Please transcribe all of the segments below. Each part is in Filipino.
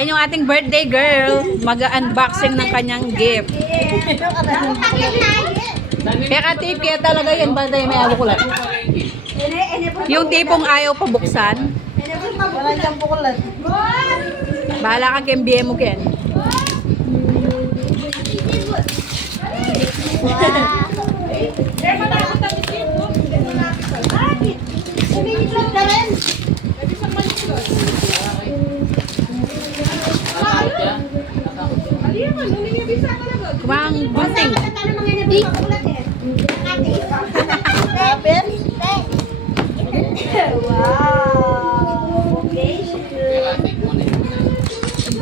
Ayan yung ating birthday girl. Mag-unboxing ng kanyang gift. Kaya ka-tape, kaya talaga yan. Bantay may abukulat. Yung tipong ayaw pabuksan. Wala siyang bukulat. Bahala ka kembie mo, Ken. Kumang gunting. Kapit? Wow!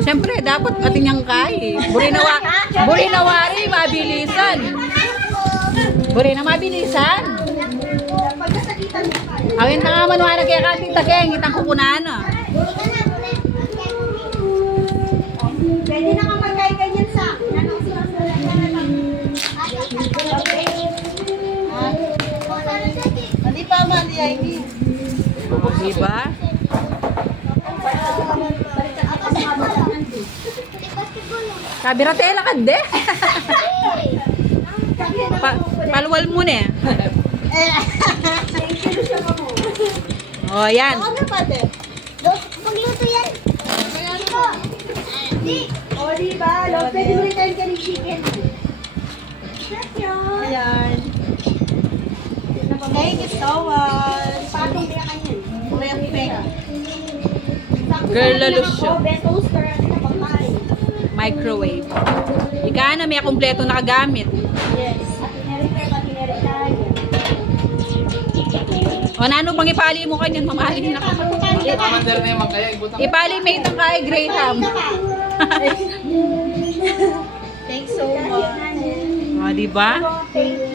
Siyempre, dapat ating niyang kay. Burinawari, mabilisan. Burina, mabilisan. Awin na nga manuana kaya kating takeng, itang kukunan na. Pwede na ka magkay-ganyan sa Hindi pa mali ay ni. Diba? Kabiratela ka de. Palwal mo na. Oh, yan. Ano pa de? Magluto yan. O, diba? Pwede mo rin tayo ka ng chicken. Ayan. Thank you so much. Patong niya kanyan. Perfect. Girl lalus siya. Toaster at napakain. Microwave. Ika na, may kompleto nakagamit. Yes. At nirepair tayo. O, nano bang ipali mo kanyan? Mamahalin na ka. Ipali may itong kay Graham. Thanks so much. O, diba? Thank